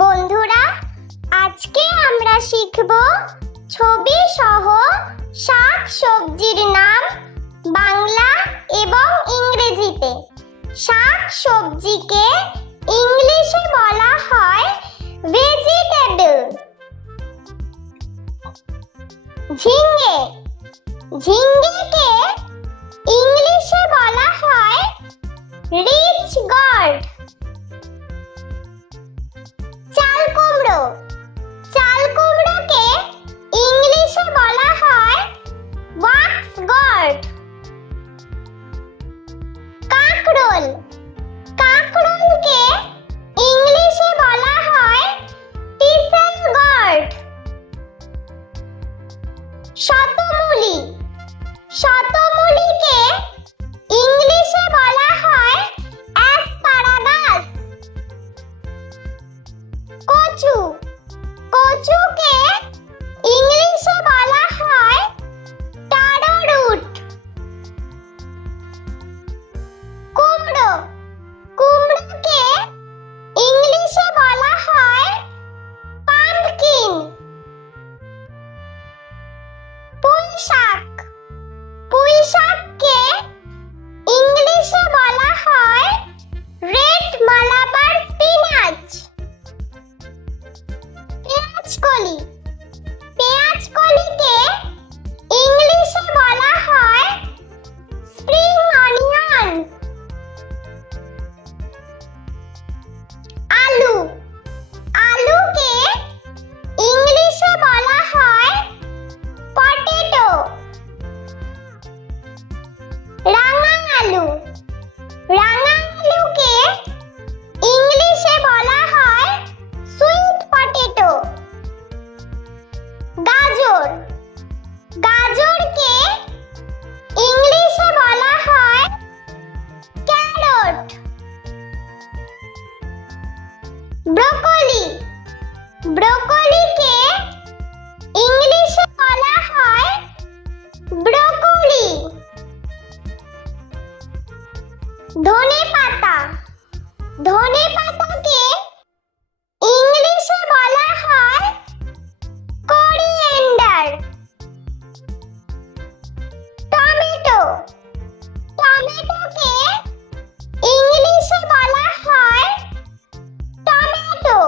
বন্ধুরা, আজকে আমরা শিখব ছবি সহ শাক সবজির নাম বাংলা এবং ইংরেজিতে। শাক সবজিকে ইংলিশে বলা হয় ভেজিটেবল। ঝিঙে, ঝিঙ্গেকে ইংলিশে বলা হয় রিচ গর্ড। চাল কুমড়ো, চাল কুমড়োকে ইংলিশে বলা হয় ওয়াক্স গর্ড। কাঁকরোল, কাঁকরোলকে ইংলিশে বলা হয় টিসেল গর্ড। শতমূলি, শতমূলিকে ইংলিশে বলা হয় অ্যাসপারাগাস। কচু, কচুকে ইংলিশে বলা হয় টারো রুট। কুমড়ো, কুমড়োকে ইংলিশে বলা হয় পাম্পকিন। পুঁই শাক, পুঁই শাককে ইংলিশে বলা হয় রেড মালাবার স্পিনাচ। পেঁয়াজকলি, পেঁয়াজকলিকে ইংলিশে বলা হয় স্প্রিং অনিয়ন। আলু, আলুকে ইংলিশে বলা হয় পটেটো। রাঙা আলু, রাঙা আলুকে ইংলিশে বলা হয় সুইট পটেটো। গাজর, গাজরকে ইংলিশে বলা হয় ক্যারট। ব্রোকলি, ব্রোকলিকে ইংলিশে বলা হয় ব্রোকলি। ধনেপাতা, ধনেপাতাকে ইংলিশে বলা হয় কোরিয়েন্ডার। টমেটো, টমেটোকে ইংলিশে বলা হয় টমেটো।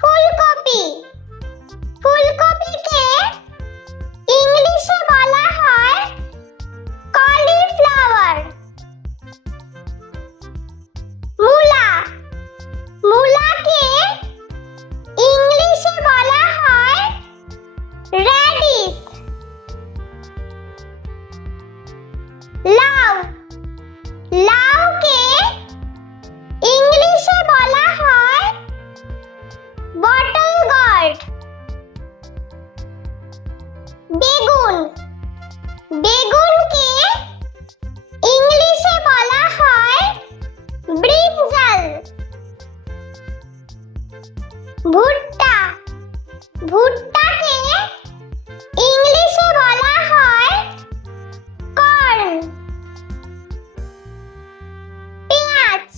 ফুলকপি, ফুলকপিকে ইংলিশে বলা হয় কলিফ্লাওয়ার। মূলা, মূলাকে ইংলিশে বলা হয় রেডিশ। লাউ, লাউকে ইংলিশে বলা হয় বটল গর্ড। বেগুন, বেগুনকে ইংলিশে বলা হয় ব্রিনজাল। ভুট্টা, ভুট্টাকে ইংলিশে বলা হয় কর্ন। পেঁয়াজ,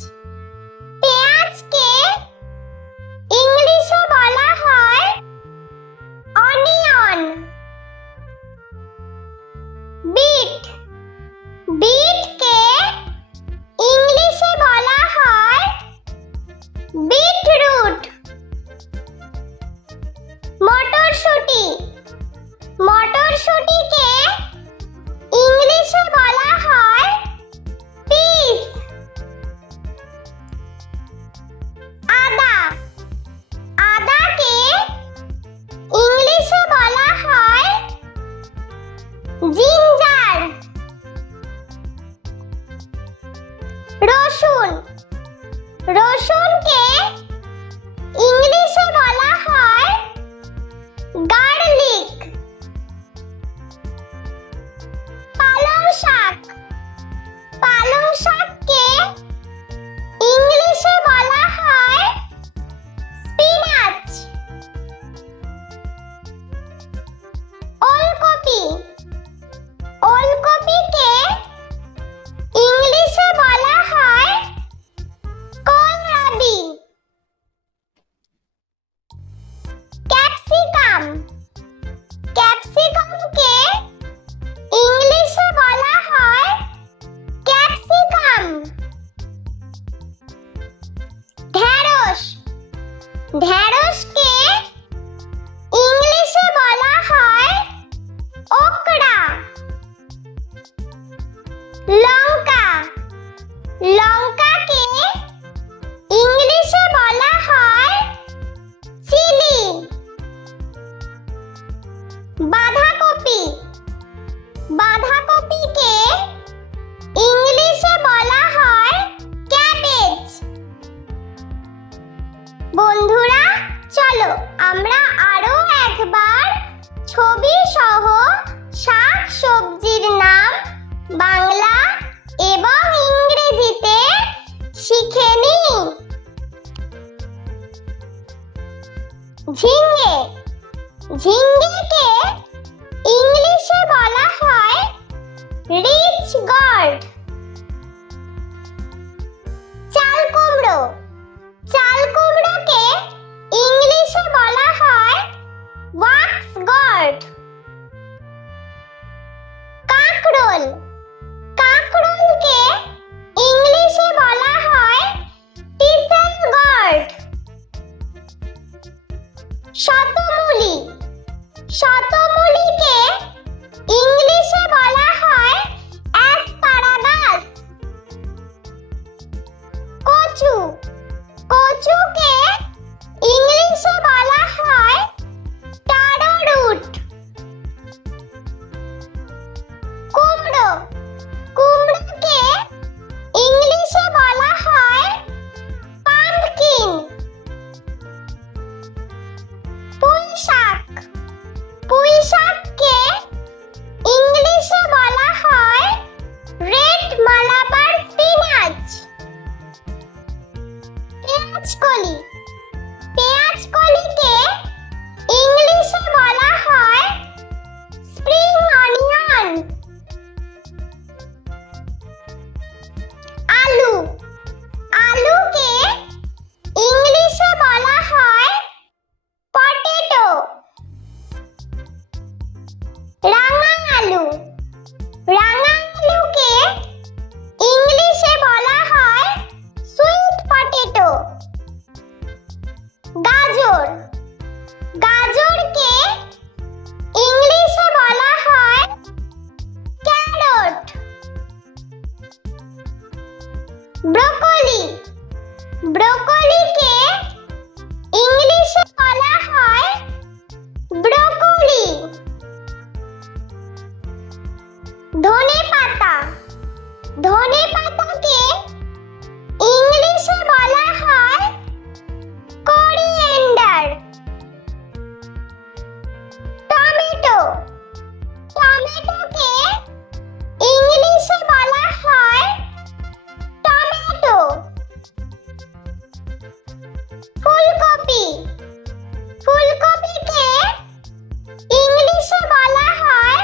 পেঁয়াজকে ইংলিশে বলা হয় অনিয়ন। বিট, বিটকে ইংলিশে বলা হয় বিটরুট। মটরশুঁটি, মটরশুঁটিকে ইংলিশে বলা হয় পিস। আদা, আদাকে ইংলিশে বলা হয় জিঞ্জার। রসুন, রসুনকে ইংলিশে বলা হয় গার্লিক। পালং শাক, পালং শাককে ইংলিশে বলা হয় স্পিনাচ। ওলকপি, ওলকপিকে ইংলিশে বলা হয় কোলরাবি। ঢেঁড়সকে ইংলিশে বলা হয় ওকরা। লঙ্কা, লঙ্কাকে ইংলিশে বলা হয় চিলি। বাঁধাকপি, বাঁধাকপিকে ইংলিশে বলা হয় ক্যাবেজ। বন্ধুরা, চলো আমরা আরো একবার ছবি সহ শাক সবজির নাম বাংলা এবং ইংরেজিতে শিখে নিই। ঝিঙে, ঝিঙ্গেকে ইংলিশে বলা হয় রিচ গর্ড। চাল কুমড়ো, চাল কুমড়োকে ইংলিশে বলা হয় ওয়াক্স গর্ড। কাঁকরোল, কাঁকরোলকে ইংলিশে বলা হয় টিসেল গর্ড। শতমূলি, শতমূলিকে ইংলিশে বলা হয় অ্যাসপারাগাস। কচু, কচুকে ইংলিশে বলা হয় টারো রুট। কুমড়ো, কুমড়োকে ইংলিশে বলা হয় পাম্পকিন। পুঁই শাক, পুঁই শাককে ইংলিশে বলা হয় রেড মালাবার স্পিনাচ। পেঁয়াজকলি, পেঁয়াজকলিকে ইংলিশে বলা হয় স্প্রিং অনিয়ন। আলু, আলুকে ইংলিশে বলা হয় পটেটো। রাঙা আলু, রাঙা আলুকে ইংলিশে বলা হয় সুইট পটেটো। গাজর, গাজরকে ইংলিশে বলা হয় ক্যারট। ব্রোকলি, ব্রোকলিকে ইংলিশে বলা হয় ব্রোকলি। ধনেপাতা, ধনেপাতাকে ইংলিশে বলা হয় কোরিয়েন্ডার। টমেটো, টমেটোকে ইংলিশে বলা হয় টমেটো। ফুলকপি, ফুলকপিকে ইংলিশে বলা হয়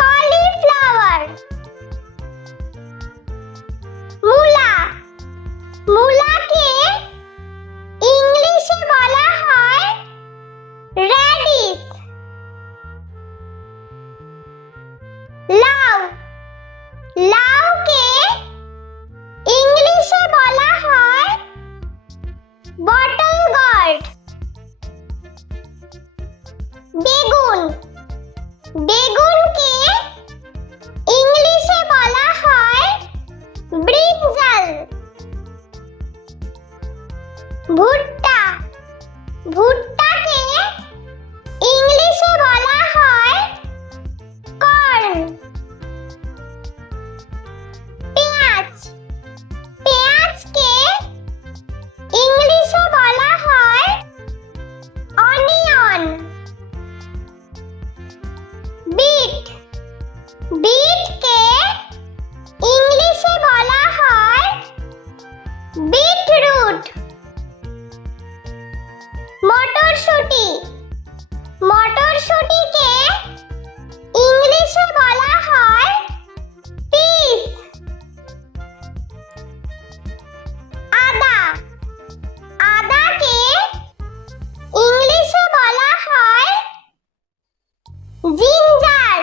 কলিফ্লাওয়ার। মূলা, মূলাকে ইংলিশে বলা হয় রেডিশ। লাউ, লাউকে ইংলিশে বলা হয় বটল গর্ড। বেগুন, বেগুনকে ইংলিশে বলা হয় ব্রিঞ্জাল। ভুট্টা, ভুট্টাকে ইংলিশে বলা হয় কর্ন। পেঁয়াজ, পেঁয়াজকে ইংলিশে বলা হয় অনিয়ন। বিট, বিটকে ইংলিশে বলা হয় বিটরুট। মটরশুঁটি, মটরশুঁটিকে ইংলিশে বলা হয় পিস। আদা, আদাকে ইংলিশে বলা হয় জিঞ্জার।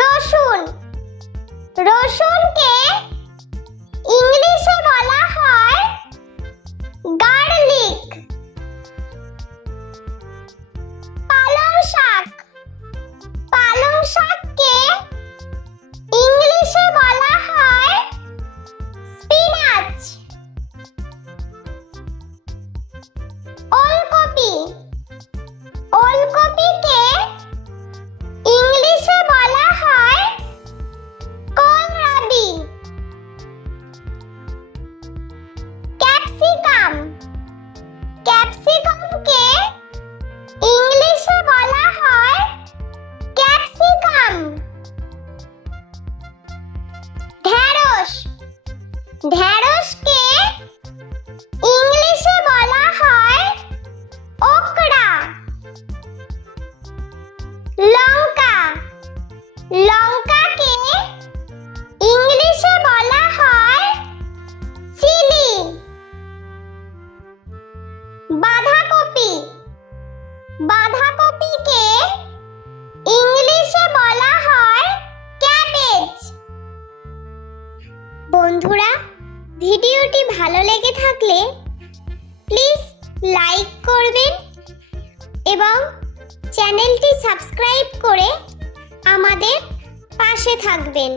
রসুন, রসুনকে ইংলিশে বলা হয় গার্লিক। পালং শাক, পালং শাককে ইংলিশে বলা হয় স্পিনাচ। ওলকপি, ওলকপিকে ইংলিশে বলা হয় কোলরাবি। ক্যাপসিকাম, ক্যাপসিকামকে ইংলিশে বলা হয় ক্যাপসিকাম। ঢেঁড়স, ঢেঁড়সকে ইংলিশে বলা হয় ওকরা। লঙ্কা, লঙ্কাকে ইংলিশে বলা হয় চিলি। বাঁধাকপি, বাঁধাকপিকে ইংলিশে বলা হয় ক্যাবেজ। বন্ধুরা, ভিডিওটি ভালো লেগে থাকলে প্লিজ লাইক করবেন এবং চ্যানেলটি সাবস্ক্রাইব করে আমাদের পাশে থাকবেন।